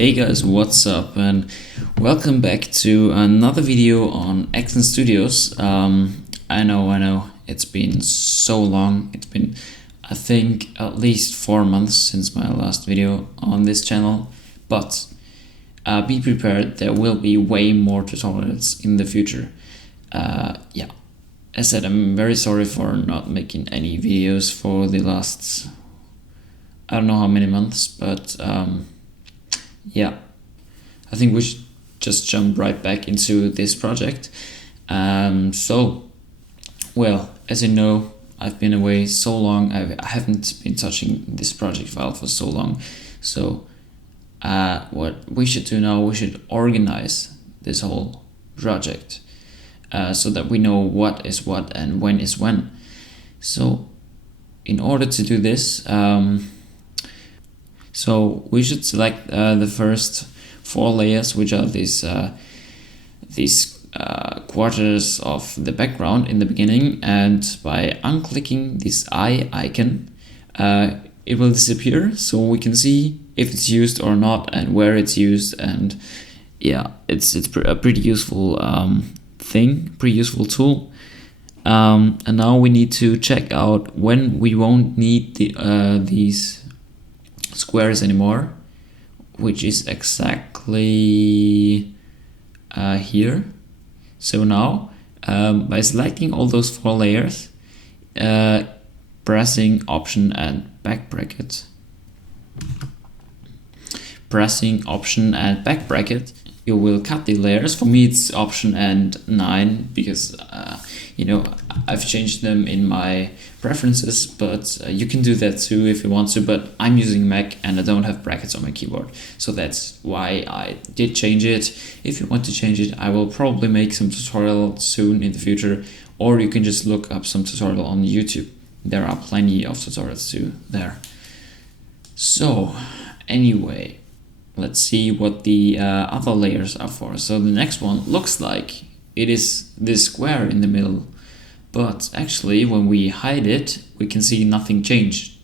Hey guys, what's up, and welcome back to another video on Action Studios. I know, it's been so long. It's been, I think, at least 4 months since my last video on this channel, but be prepared, there will be way more tutorials in the future. Yeah, as I said, I'm very sorry for not making any videos for the last, I don't know how many months, but yeah, I think we should just jump right back into this project. Well, as you know, I've been away so long. I haven't been touching this project file for so long. So what we should do now, we should organize this whole project so that we know what is what and when is when. So in order to do this, so we should select the first 4 layers, which are these quarters of the background in the beginning, and by unclicking this eye icon, it will disappear, so we can see if it's used or not and where it's used. And yeah, it's a pretty useful pretty useful tool. And now we need to check out when we won't need these squares anymore, which is exactly here. So now by selecting all those 4 layers, pressing Option and back bracket, you will cut the layers. For me it's Option and 9 because you know, I've changed them in my preferences, but you can do that too if you want to, but I'm using Mac and I don't have brackets on my keyboard, so that's why I did change it. If you want to change it, I will probably make some tutorial soon in the future, or you can just look up some tutorial on YouTube. There are plenty of tutorials too there. So anyway, let's see what the other layers are for. So the next one looks like it is this square in the middle, but actually when we hide it, we can see nothing changed.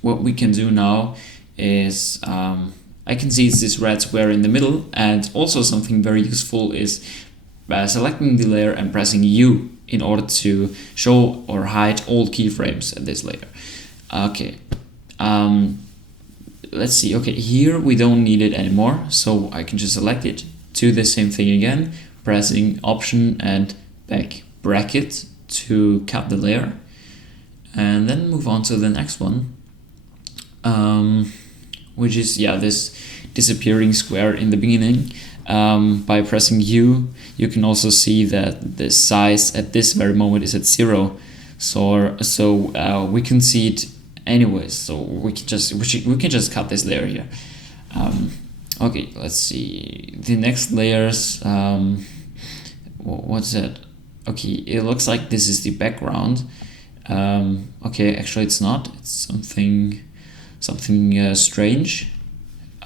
What we can do now is I can see it's this red square in the middle, and also something very useful is selecting the layer and pressing U in order to show or hide all keyframes at this layer. Okay. Let's see. Okay, here we don't need it anymore, so I can just select it, do the same thing again, pressing Option and back bracket to cut the layer, and then move on to the next one, which is this disappearing square in the beginning. By pressing U, you can also see that the size at this very moment is at 0, so we can see it anyways, so we can just cut this layer here. Okay, let's see the next layers. What's that? Okay, it looks like this is the background. Okay, actually it's not. It's something strange.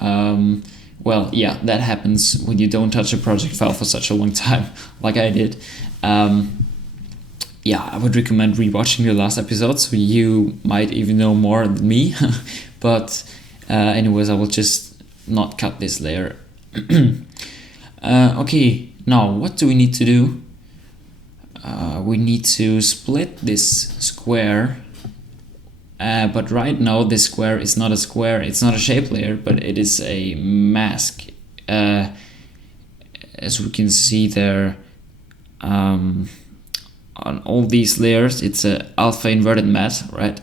Well, yeah, that happens when you don't touch a project file for such a long time, like I did. Yeah, I would recommend rewatching the last episode, so you might even know more than me. But anyways, I will just not cut this layer. Okay, now what do we need to do? We need to split this square, but right now this square is not a square, it's not a shape layer, but it is a mask. As we can see there, on all these layers, it's a alpha inverted matte, right?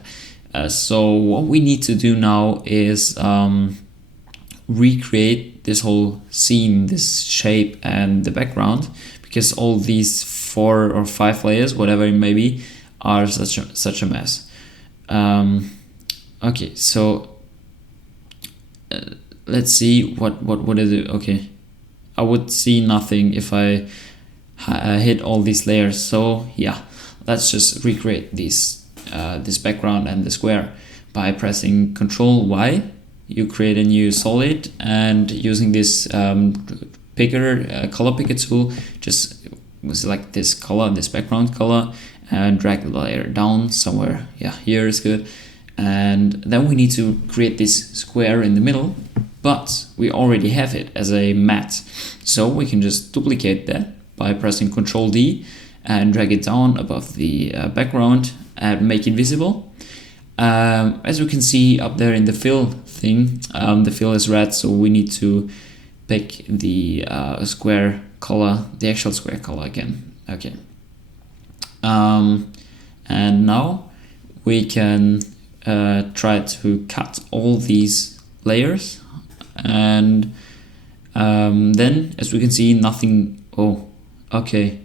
So what we need to do now is recreate this whole scene, this shape and the background, because all these 4 or 5 layers, whatever it may be, are such a mess. Okay, so let's see what would I do. Okay, I would see nothing if I hit all these layers, so yeah, let's just recreate this background and the square. By pressing Ctrl Y, you create a new solid, and using this color picker tool, just select this color, this background color, and drag the layer down somewhere. Yeah, here is good. And then we need to create this square in the middle, but we already have it as a matte. So we can just duplicate that by pressing Ctrl D and drag it down above the background and make it visible. As we can see up there in the fill thing, the fill is red, so we need to pick the square color, the actual square color again. Okay. And now we can try to cut all these layers, and then as we can see, nothing. Oh, okay.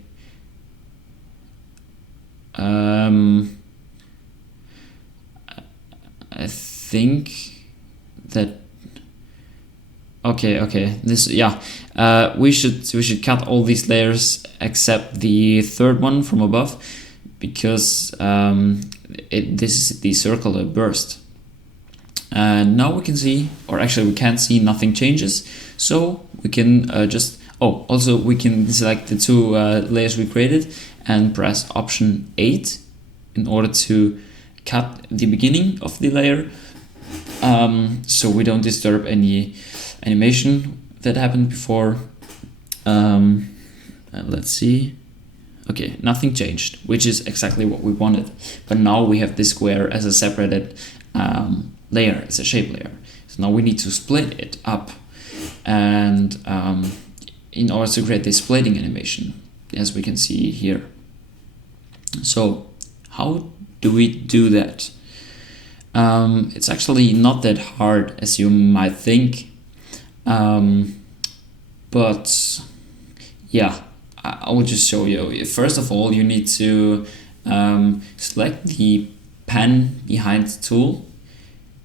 I think that okay this, yeah, we should cut all these layers except the third one from above, because this is the circular burst. And now we can see, or actually we can't see, nothing changes, so we can also we can select the two layers we created and press Option 8 in order to cut the beginning of the layer, so we don't disturb any animation that happened before. Let's see. Okay, nothing changed, which is exactly what we wanted. But now we have this square as a separated layer, as a shape layer. So now we need to split it up, and in order to create this splitting animation, as we can see here. So how do we do that? It's actually not that hard as you might think, but yeah, I will just show you. First of all, you need to select the pen behind the tool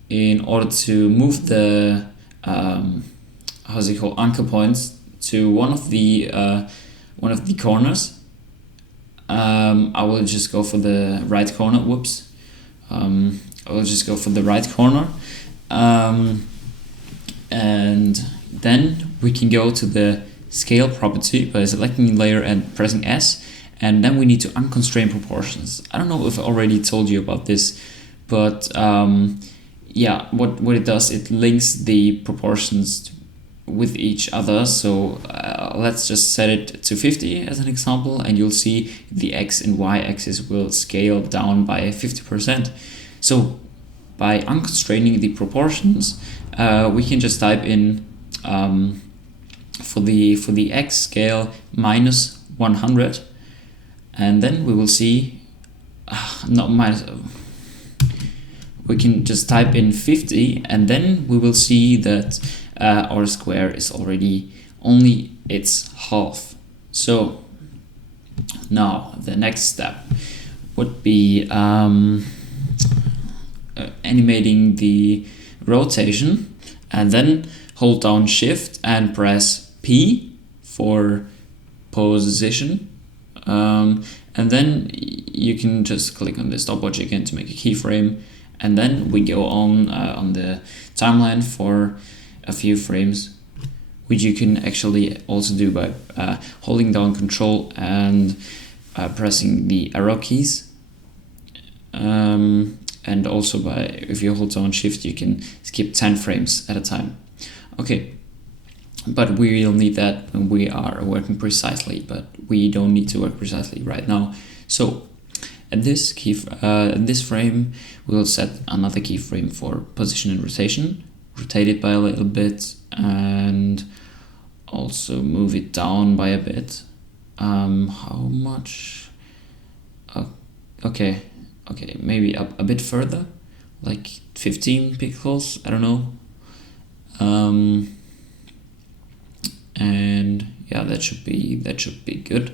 in order to move the anchor points to one of the corners. I will just go for the right corner. Whoops. I will just go for the right corner, and then we can go to the scale property by selecting layer and pressing S, and then we need to unconstrain proportions. I don't know if I already told you about this, but yeah, what it does, it links the proportions with each other. So let's just set it to 50 as an example, and you'll see the X and Y axis will scale down by 50%. So by unconstraining the proportions, we can just type in for the X scale minus 100, and then we will see we can just type in 50, and then we will see that our square is already only its half. So now the next step would be animating the rotation, and then hold down Shift and press P for position, and then you can just click on the stopwatch again to make a keyframe, and then we go on the timeline for a few frames, which you can actually also do by holding down Control and pressing the arrow keys. And also if you hold down Shift, you can skip 10 frames at a time. Okay, but we will need that when we are working precisely, but we don't need to work precisely right now. So at this frame, we will set another keyframe for position and rotation, rotate it by a little bit, and also move it down by a bit. How much? Okay, maybe a bit further, like 15 pixels, I don't know. And yeah, that should be good.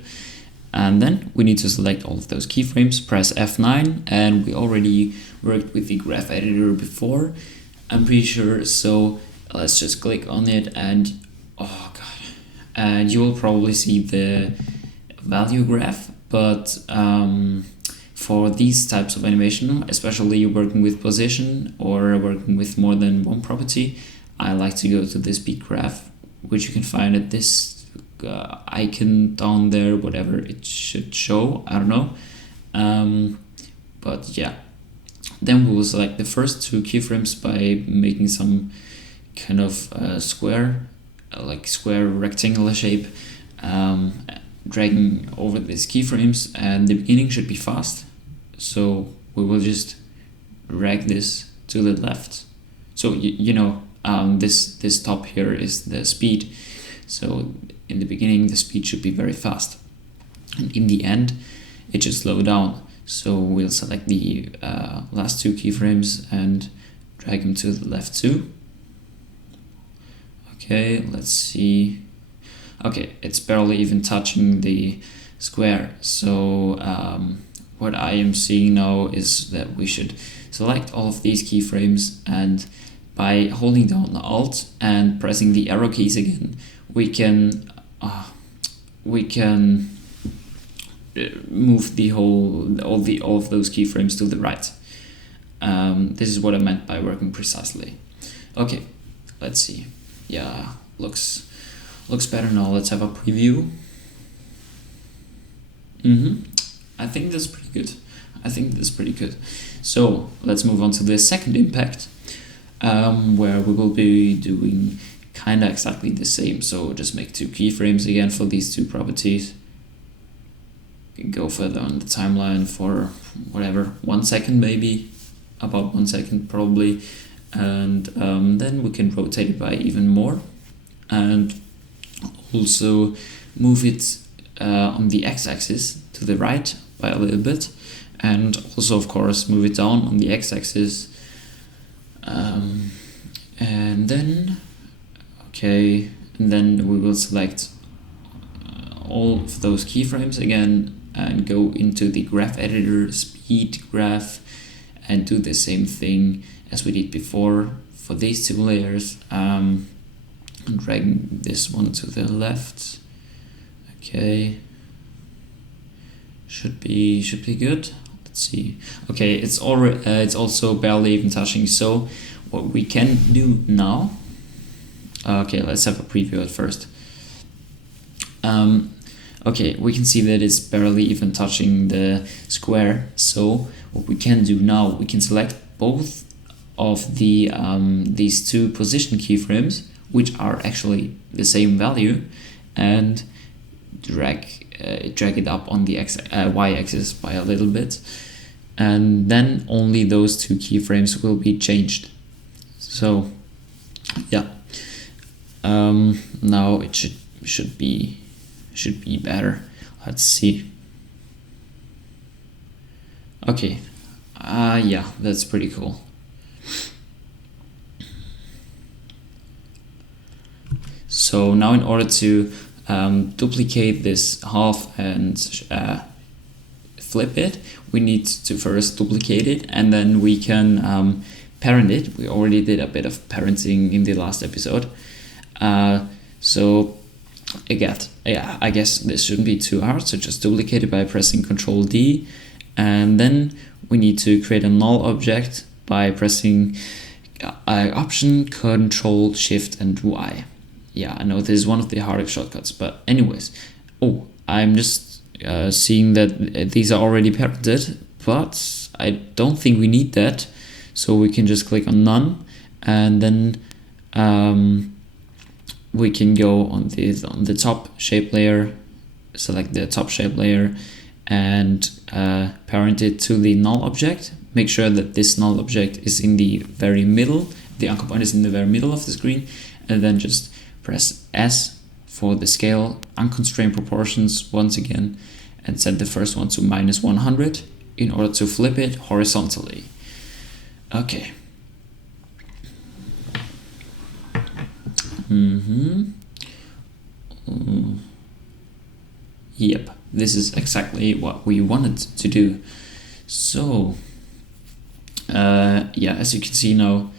And then we need to select all of those keyframes, press F9, and we already worked with the graph editor before, I'm pretty sure. So let's just click on it, and oh god, and you will probably see the value graph. But for these types of animation, especially working with position or working with more than one property, I like to go to this beat graph, which you can find at this icon down there, whatever it should show, I don't know. But yeah, Then we will select the first two keyframes by making some kind of square, square rectangular shape, dragging over these keyframes, and the beginning should be fast. So we will just drag this to the left. So this top here is the speed. So in the beginning the speed should be very fast, and in the end it should slow down. So we'll select the last two keyframes and drag them to the left too. Okay, let's see. Okay, it's barely even touching the square. So what I am seeing now is that we should select all of these keyframes, and by holding down the Alt and pressing the arrow keys again, we can move all of those keyframes to the right. This is what I meant by working precisely. Okay, let's see. Yeah, looks better now. Let's have a preview. I think that's pretty good. So let's move on to the second impact, where we will be doing kind of exactly the same. So just make two keyframes again for these two properties. Go further on the timeline for whatever, 1 second maybe, about 1 second probably, and then we can rotate it by even more, and also move it on the x-axis to the right by a little bit, and also of course move it down on the x-axis, and then we will select all of those keyframes again and go into the graph editor, speed graph, and do the same thing as we did before for these two layers, and dragging this one to the left. Okay, should be good. Let's see. Okay, it's also barely even touching. So what we can do now, okay, let's have a preview at first. Okay, we can see that it's barely even touching the square. So what we can do now, we can select both of the these two position keyframes, which are actually the same value, and drag it up on the y-axis by a little bit, and then only those two keyframes will be changed. So yeah, now it should be better. Let's see. Okay, yeah, that's pretty cool. So now in order to duplicate this half and flip it, we need to first duplicate it, and then we can parent it. We already did a bit of parenting in the last episode. So again, yeah, I guess this shouldn't be too hard. So just duplicate it by pressing Ctrl D, and then we need to create a null object by pressing Option, Ctrl, Shift, and Y. Yeah, I know this is one of the hardest shortcuts, but anyways. Oh, I'm just seeing that these are already parented, but I don't think we need that. So we can just click on None, and then we can go on the top shape layer, select the top shape layer, and parent it to the null object. Make sure that this null object is in the very middle, the anchor point is in the very middle of the screen, and then just press S for the scale, unconstrained proportions once again, and set the first one to -100 in order to flip it horizontally. Okay. Yep, this is exactly what we wanted to do. So yeah, as you can see now,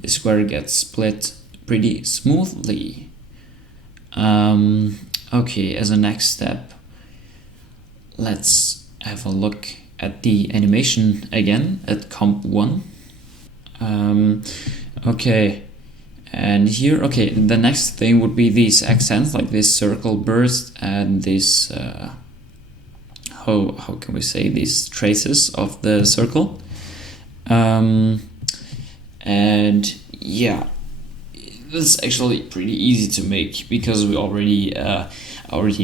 the square gets split pretty smoothly. Okay, as a next step, let's have a look at the animation again at comp 1. Okay, and here, okay, the next thing would be these accents, like this circle burst and this how can we say, these traces of the circle. And yeah, that's actually pretty easy to make because we already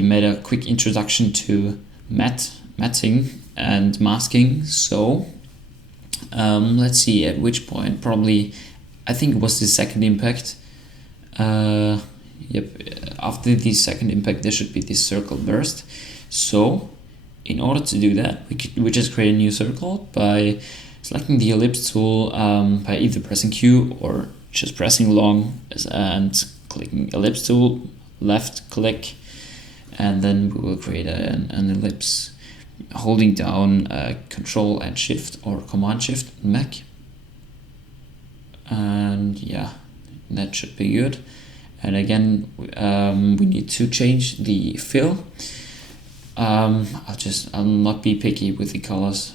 made a quick introduction to matting and masking. So let's see at which point. Probably, I think it was the second impact. Yep, after the second impact there should be this circle burst. So in order to do that, we just create a new circle by selecting the ellipse tool, by either pressing Q or just pressing long and clicking ellipse tool, left click, and then we will create an ellipse holding down Control and Shift or Command Shift in Mac. And yeah, that should be good. And again, we need to change the fill. I'll not be picky with the colors.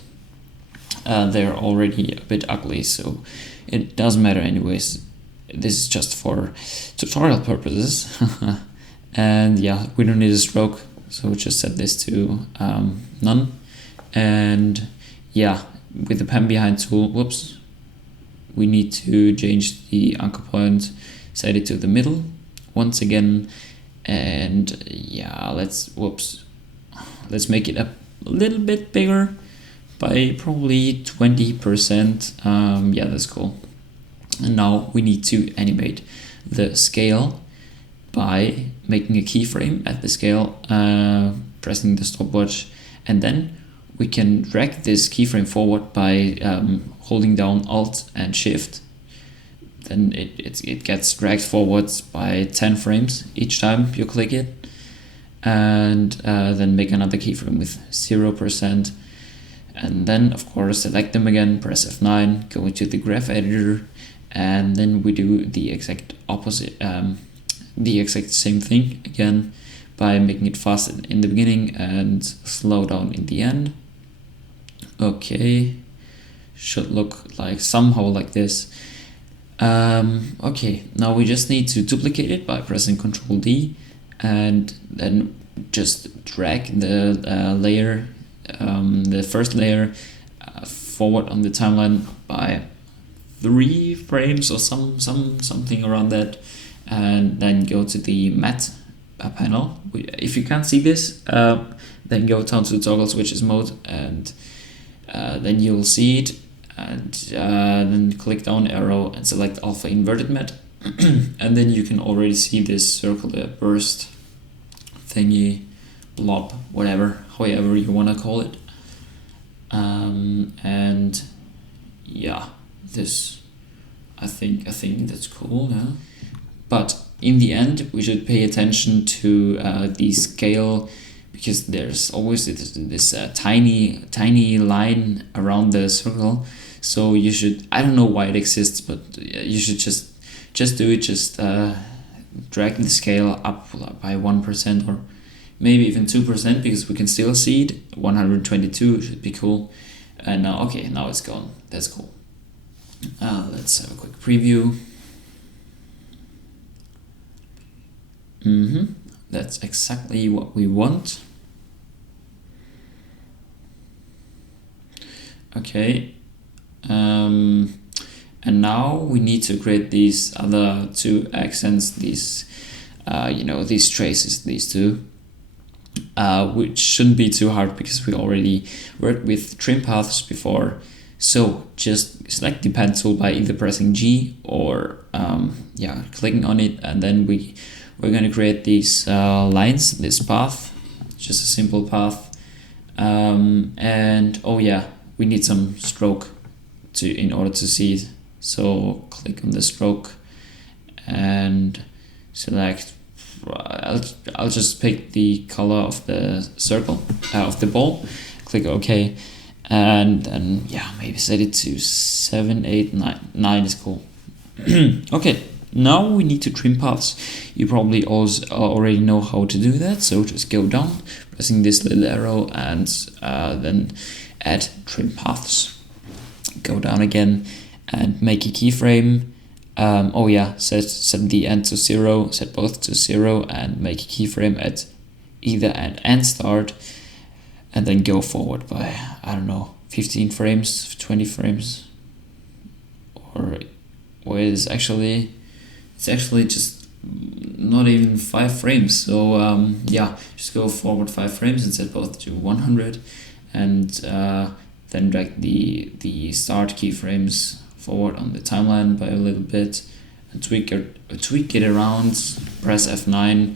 They're already a bit ugly, so it doesn't matter anyways. This is just for tutorial purposes. And yeah, we don't need a stroke, so we'll just set this to none. And yeah, with the pen behind tool, we need to change the anchor point, set it to the middle once again. And yeah, let's make it a little bit bigger by probably 20%. Yeah, that's cool. And now we need to animate the scale by making a keyframe at the scale, pressing the stopwatch, and then we can drag this keyframe forward by holding down Alt and Shift. Then it gets dragged forwards by 10 frames each time you click it, and then make another keyframe with 0%. And then of course select them again, press F9, go into the graph editor, and then we do the exact opposite, the exact same thing again by making it fast in the beginning and slow down in the end. Okay, should look like somehow like this. Okay, now we just need to duplicate it by pressing Ctrl D, and then just drag the layer, the first layer, forward on the timeline by 3 frames or something around that, and then go to the matte panel. If you can't see this, then go down to toggle switches mode, and then you'll see it, and then click down arrow and select alpha inverted matte. And then you can already see this circle, the burst thingy, blob, whatever, however you want to call it. And yeah, this, I think that's cool, yeah. But in the end, we should pay attention to the scale, because there's always this tiny line around the circle. So you should, I don't know why it exists, but you should just do it. Just drag the scale up by 1% or maybe even 2%, because we can still see it. 122 should be cool. And now, okay, now it's gone. That's cool. Let's have a quick preview. That's exactly what we want. Okay. And now we need to create these other 2 accents, these these traces, these 2, which shouldn't be too hard because we already worked with trim paths before. So just select the pen tool by either pressing G or clicking on it, and then we're going to create these lines, this path, just a simple path. And oh yeah, we need some stroke in order to see it. So click on the stroke and select. I'll just pick the color of the circle, of the ball. Click OK, and then maybe set it to 7, 8, 9. 9 is cool. Okay, now we need to trim paths. You probably also already know how to do that. So just go down, pressing this little arrow, and then add trim paths. Go down again and make a keyframe. Set the end to 0, set both to 0, and make a keyframe at either end and start, and then go forward by, I don't know, 15 frames, 20 frames, or it's actually just not even 5 frames. So yeah, just go forward 5 frames and set both to 100, and then drag the start keyframes forward on the timeline by a little bit, and tweak it around. Press F9,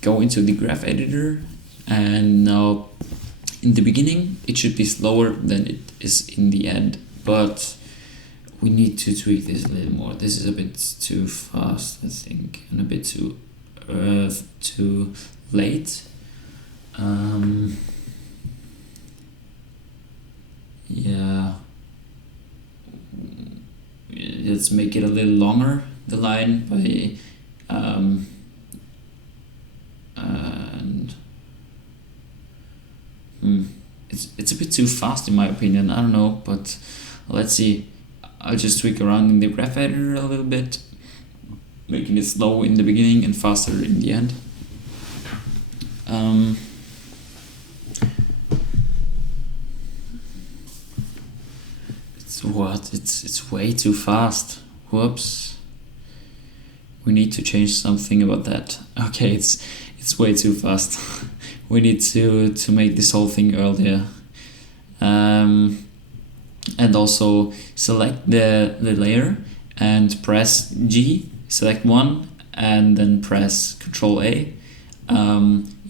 go into the graph editor, and now in the beginning it should be slower than it is in the end, but we need to tweak this a little more. This is a bit too fast, I think, and a bit too late. Yeah, let's make it a little longer, the line, by and it's a bit too fast in my opinion. I don't know, but let's see. I'll just tweak around in the graph editor a little bit, making it slow in the beginning and faster in the end. It's way too fast. Whoops. We need to change something about that. Okay, it's way too fast. We need to make this whole thing earlier. And also select the layer and press G, select one, and then press Ctrl A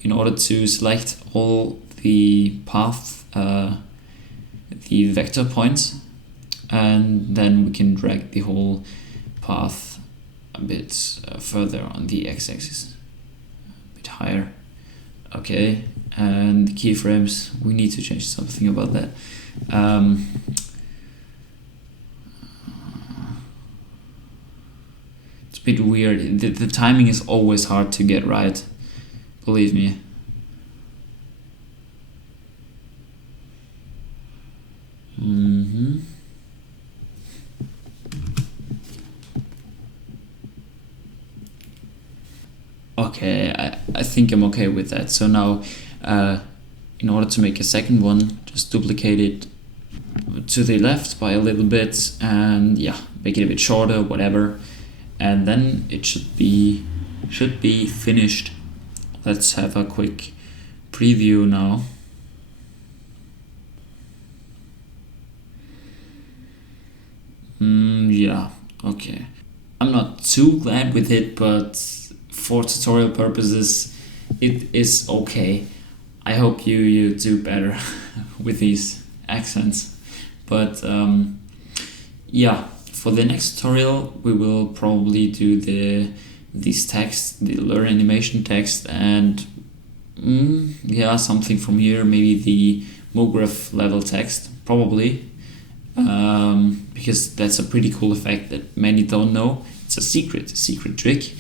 in order to select all the path, the vector points, and then we can drag the whole path a bit further on the x-axis, a bit higher. Okay, and the keyframes, we need to change something about that. It's a bit weird. The timing is always hard to get right, believe me. Okay, I think I'm okay with that. So now, in order to make a second one, just duplicate it to the left by a little bit, and yeah, make it a bit shorter, whatever, and then it should be finished. Let's have a quick preview now. Yeah, okay. I'm not too glad with it, but for tutorial purposes, it is okay. I hope you do better with these accents. But yeah, for the next tutorial, we will probably do this text, the learn animation text, and yeah, something from here, maybe the MoGraph level text, probably. Because that's a pretty cool effect that many don't know. It's a secret trick.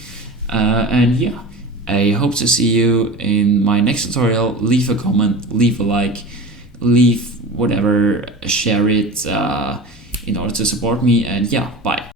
And yeah, I hope to see you in my next tutorial. Leave a comment, leave a like, leave whatever, share it in order to support me, and yeah, bye.